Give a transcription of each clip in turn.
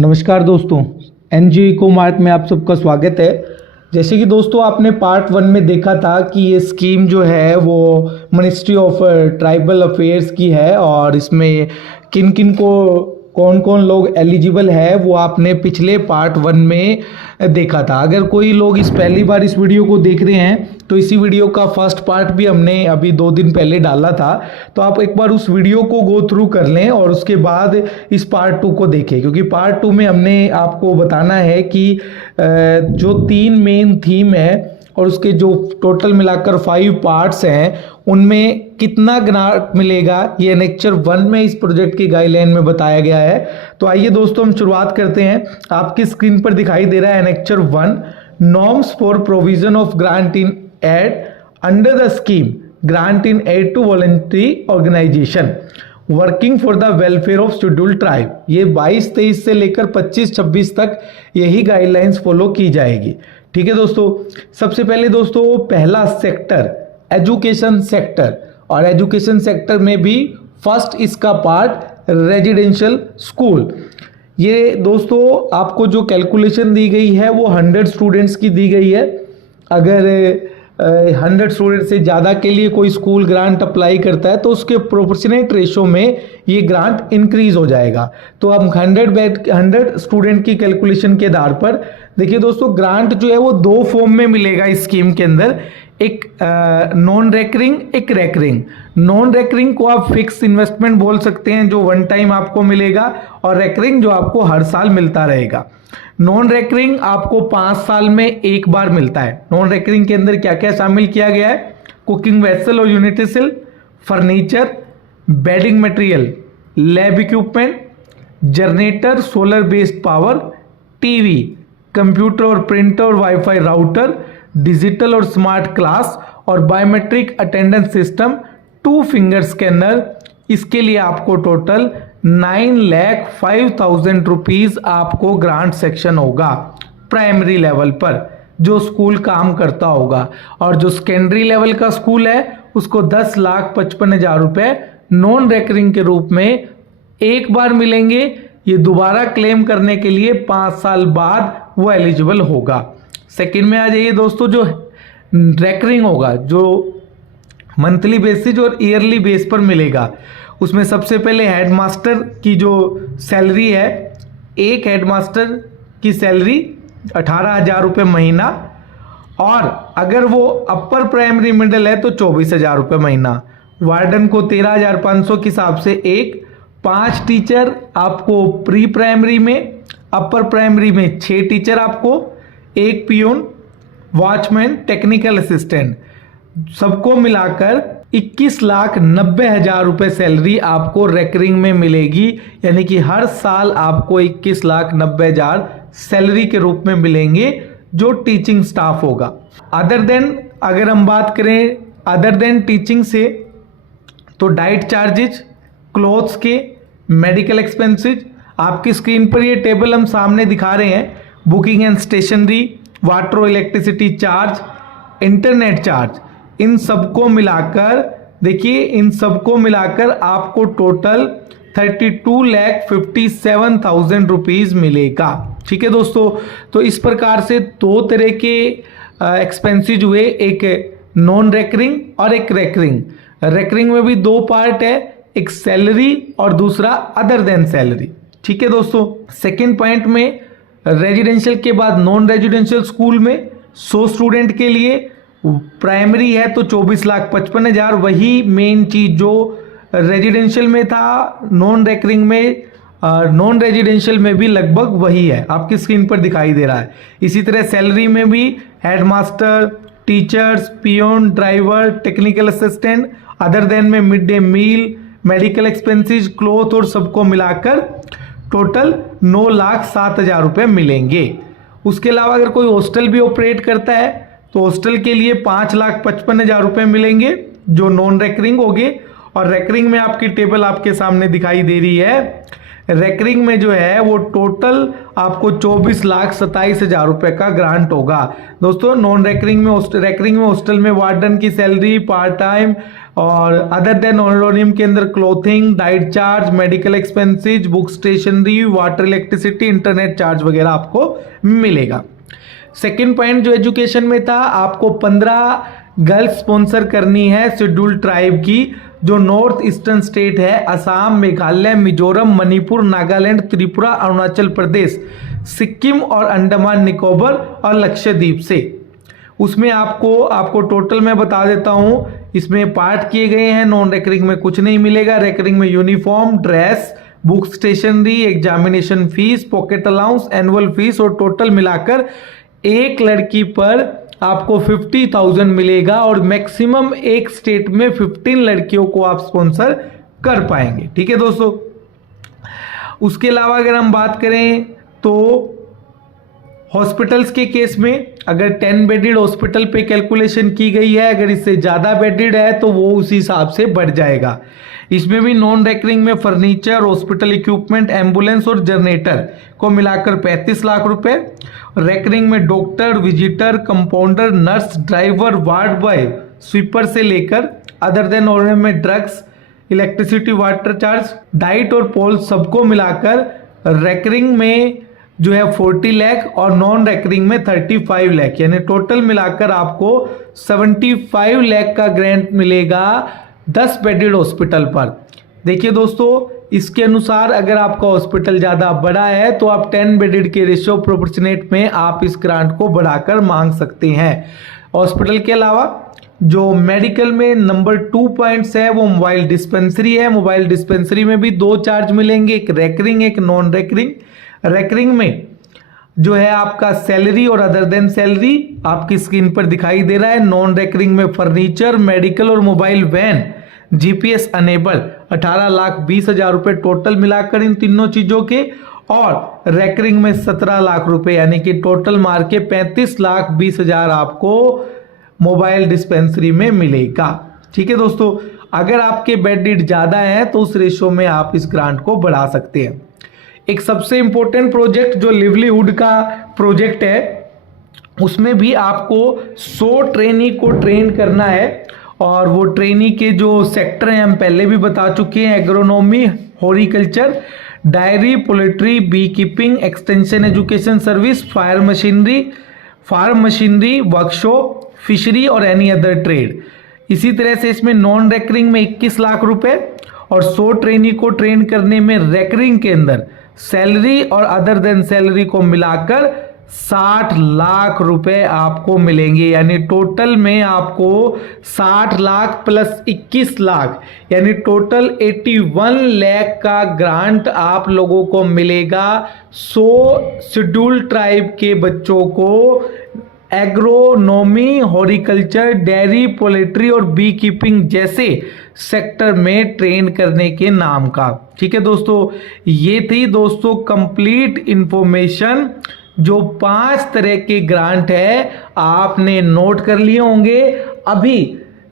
नमस्कार दोस्तों, NGO eco mart में आप सबका स्वागत है। जैसे कि दोस्तों आपने पार्ट 1 में देखा था कि ये स्कीम जो है वो मिनिस्ट्री ऑफ ट्राइबल अफेयर्स की है और इसमें किन किन को कौन कौन लोग एलिजिबल है वो आपने पिछले पार्ट 1 में देखा था। अगर कोई लोग पहली बार इस वीडियो को देख रहे हैं तो इसी वीडियो का फर्स्ट पार्ट भी हमने अभी 2 दिन पहले डाला था, तो आप एक बार उस वीडियो को गो थ्रू कर लें और उसके बाद इस पार्ट 2 को देखें, क्योंकि पार्ट 2 में हमने आपको बताना है कि जो 3 मेन थीम है और उसके जो टोटल मिलाकर 5 पार्ट्स हैं उनमें कितना ग्रांट मिलेगा ये एनेक्चर 1 में इस प्रोजेक्ट की गाइडलाइन में बताया गया है। तो आइए दोस्तों हम शुरुआत करते हैं। आपकी स्क्रीन पर दिखाई दे रहा है annexure 1, norms for provision of grant in aid under the scheme grant in aid to voluntary organisation working for the welfare of scheduled tribe. ये 22-23 से लेकर 25-26 तक यही गाइडलाइंस फॉलो की जाएगी। ठीक है दोस्तों, सबसे पहले दोस्तों पहला सेक्टर एजुकेशन सेक्टर, और एजुकेशन सेक्टर में भी फर्स्ट इसका पार्ट रेजिडेंशियल स्कूल। ये दोस्तों आपको जो कैलकुलेशन दी गई है वो 100 स्टूडेंट्स की दी गई है। अगर 100 स्टूडेंट से ज़्यादा के लिए कोई स्कूल ग्रांट अप्लाई करता है तो उसके प्रोपोर्शनेट रेशो में ये ग्रांट इंक्रीज हो जाएगा। तो हम 100 स्टूडेंट की कैलकुलेशन के आधार पर देखिए दोस्तों, ग्रांट जो है वो 2 फॉर्म में मिलेगा इस स्कीम के अंदर, एक नॉन रेकरिंग, एक रेकरिंग। नॉन रेकरिंग को आप फिक्स इन्वेस्टमेंट बोल सकते हैं जो 1 टाइम आपको मिलेगा, और रेकरिंग जो आपको हर साल मिलता रहेगा। नॉन रेकरिंग आपको 5 साल में एक बार मिलता है। नॉन रेकरिंग के अंदर क्या क्या शामिल किया गया है? कुकिंग वेसल और utensil, furniture, bedding material, lab equipment, generator, solar based power, TV, computer और प्रिंटर और वाईफाई राउटर, डिजिटल और स्मार्ट क्लास और biometric attendance system, 2 finger scanner. इसके लिए आपको टोटल 9,05,000 रुपीज आपको ग्रांट सेक्शन होगा प्राइमरी लेवल पर जो स्कूल काम करता होगा, और जो सेकेंडरी लेवल का स्कूल है उसको 10,55,000 रुपए नॉन रेकरिंग के रूप में एक बार मिलेंगे। ये दोबारा क्लेम करने के लिए 5 साल बाद वो एलिजिबल होगा। सेकंड में आ जाइए दोस्तों, जो रेकरिंग होगा जो मंथली बेसिस और ईयरली बेस पर मिलेगा, उसमें सबसे पहले हेडमास्टर की जो सैलरी है, एक हेडमास्टर की सैलरी 18,000 रुपये महीना, और अगर वो अपर प्राइमरी मिडिल है तो 24,000 रुपये महीना। वार्डन को 13,500 के हिसाब से एक, 5 टीचर आपको प्री प्राइमरी में, अपर प्राइमरी में 6 टीचर आपको, एक पियून, वॉचमैन, टेक्निकल असिस्टेंट, सबको मिलाकर 21,90,000 रुपए सैलरी आपको रेकरिंग में मिलेगी। यानी कि हर साल आपको 21,90,000 सैलरी के रूप में मिलेंगे जो टीचिंग स्टाफ होगा। अदर देन अगर हम बात करें अदर देन टीचिंग से, तो डाइट चार्जेज, क्लोथ्स के, मेडिकल एक्सपेंसेज, आपकी स्क्रीन पर ये टेबल हम सामने दिखा रहे हैं, बुकिंग एंड स्टेशनरी, वाटर और इलेक्ट्रिसिटी चार्ज, इंटरनेट चार्ज, इन सबको मिलाकर देखिए, इन सबको मिलाकर आपको टोटल 32,57,000 रुपीज मिलेगा। ठीक है दोस्तों, तो इस प्रकार से 2 तरह के एक्सपेंसेज हुए, एक नॉन रेकरिंग और एक रेकरिंग। रेकरिंग में भी 2 पार्ट है, एक सैलरी और दूसरा अदर देन सैलरी। ठीक है दोस्तों, सेकेंड पॉइंट में रेजिडेंशियल के बाद नॉन रेजिडेंशियल स्कूल में 100 स्टूडेंट के लिए प्राइमरी है तो 24,55,000, वही मेन चीज जो रेजिडेंशियल में था, नॉन रेकरिंग में, नॉन रेजिडेंशियल में भी लगभग वही है, आपकी स्क्रीन पर दिखाई दे रहा है। इसी तरह सैलरी में भी headmaster, teachers, peon, driver, technical assistant, other than में mid day meal, medical expenses, cloth और सबको मिलाकर टोटल 9,07,000 रुपये मिलेंगे। उसके अलावा अगर कोई हॉस्टल भी ऑपरेट करता है तो हॉस्टल के लिए 5,55,000 रुपये मिलेंगे जो नॉन रेकरिंग हो गए। और रेकरिंग में आपकी टेबल आपके सामने दिखाई दे रही है। रेकरिंग में जो है वो टोटल आपको 24,27,000 रुपये का ग्रांट होगा। दोस्तों नॉन रेकरिंग में हॉस्टल में वार्डन की सैलरी, पार्ट टाइम और अदर देन ऑनरोनियम के अंदर clothing, diet charge, medical expenses, book stationery, water, electricity, internet charge वगैरह आपको मिलेगा। सेकेंड पॉइंट जो एजुकेशन में था, आपको 15 गर्ल्स स्पॉन्सर करनी है शेड्यूल्ड ट्राइब की, जो नॉर्थ ईस्टर्न स्टेट है, असम, मेघालय, मिजोरम, मणिपुर, नागालैंड, त्रिपुरा, अरुणाचल प्रदेश, सिक्किम और अंडमान निकोबार और लक्षद्वीप से। उसमें आपको टोटल मैं बता देता हूं, इसमें पार्ट किए गए हैं। नॉन रेकरिंग में कुछ नहीं मिलेगा। रेकरिंग में uniform, dress, book stationery, examination fees, pocket allowance, annual fees और टोटल मिलाकर एक लड़की पर आपको 50,000 मिलेगा और मैक्सिमम एक स्टेट में 15 लड़कियों को आप स्पॉन्सर कर पाएंगे। ठीक है दोस्तों। उसके अलावा अगर हम बात करें तो हॉस्पिटल्स के केस में अगर 10 बेडेड हॉस्पिटल पे कैलकुलेशन की गई है, अगर इससे ज़्यादा बेडेड है तो वो उसी हिसाब से बढ़ जाएगा। इसमें भी नॉन रेकरिंग में फर्नीचर, हॉस्पिटल इक्विपमेंट, एम्बुलेंस और जनरेटर को मिलाकर 35 लाख रुपए। रेकरिंग में doctor, visitor, compounder, nurse, driver, ward boy, sweeper से लेकर अदर देन और में drugs, electricity, water charge, diet और पोल सबको मिलाकर रेकरिंग में जो है 40 लाख और नॉन रेकरिंग में 35 लाख, यानी टोटल मिलाकर आपको 75 लाख का ग्रांट मिलेगा 10 बेडेड हॉस्पिटल पर। देखिए दोस्तों, इसके अनुसार अगर आपका हॉस्पिटल ज़्यादा बड़ा है तो आप 10 बेडेड के रेशियो प्रोपोर्शनेट में आप इस ग्रांट को बढ़ाकर मांग सकते हैं। हॉस्पिटल के अलावा जो मेडिकल में नंबर 2 पॉइंट्स है वो मोबाइल डिस्पेंसरी है। मोबाइल डिस्पेंसरी में भी 2 चार्ज मिलेंगे, एक रेकरिंग एक नॉन रेकरिंग। रेकरिंग में जो है आपका सैलरी और अदर देन सैलरी आपकी स्क्रीन पर दिखाई दे रहा है। नॉन रेकरिंग में फर्नीचर, मेडिकल और मोबाइल वैन, जीपीएस अनेबल 18,20,000 रुपए टोटल मिलाकर इन तीनों चीजों के, और रेकरिंग में 17 लाख रुपए, यानी कि टोटल मार के 35,20,000 आपको मोबाइल डिस्पेंसरी में मिलेगा। ठीक है दोस्तों, अगर आपके बेड ज्यादा है तो उस रेशो में आप इस ग्रांट को बढ़ा सकते हैं। एक सबसे इंपॉर्टेंट प्रोजेक्ट जो लिवलीहुड का प्रोजेक्ट है, उसमें भी आपको 100 ट्रेनी को ट्रेन करना है और वो ट्रेनी के जो सेक्टर हैं हम पहले भी बता चुके हैं, agronomy, horticulture, dairy, poultry, bee keeping, extension education service, farm machinery, workshop, fishery और एनी अदर ट्रेड। इसी तरह से इसमें नॉन रेकरिंग में 21 लाख रुपए और 100 ट्रेनी को ट्रेन करने में रेकरिंग के अंदर सैलरी और अदर देन सैलरी को मिलाकर 60 लाख रुपए आपको मिलेंगे, यानी टोटल में आपको 60 लाख प्लस 21 लाख यानी टोटल 81 लाख का ग्रांट आप लोगों को मिलेगा। 100 शेड्यूल्ड ट्राइब के बच्चों को एग्रोनॉमी, हॉर्टिकल्चर, डेयरी, पोल्ट्री और बी कीपिंग जैसे सेक्टर में ट्रेन करने के नाम का। ठीक है दोस्तों, ये थी दोस्तों कंप्लीट इंफॉर्मेशन। जो 5 तरह के ग्रांट है आपने नोट कर लिए होंगे। अभी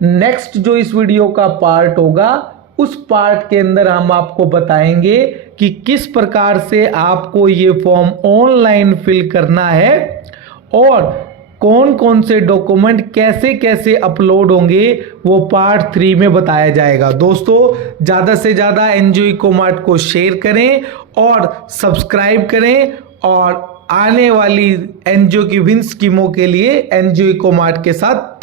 नेक्स्ट जो इस वीडियो का पार्ट होगा उस पार्ट के अंदर हम आपको बताएंगे कि किस प्रकार से आपको ये फॉर्म ऑनलाइन फिल करना है और कौन कौन से डॉक्यूमेंट कैसे कैसे अपलोड होंगे, वो पार्ट 3 में बताया जाएगा। दोस्तों, ज़्यादा से ज़्यादा एनजीओ इकोमार्ट को शेयर करें और सब्सक्राइब करें और आने वाली एनजीओ की विन स्कीमों के लिए एनजीओ इकोमार्ट के साथ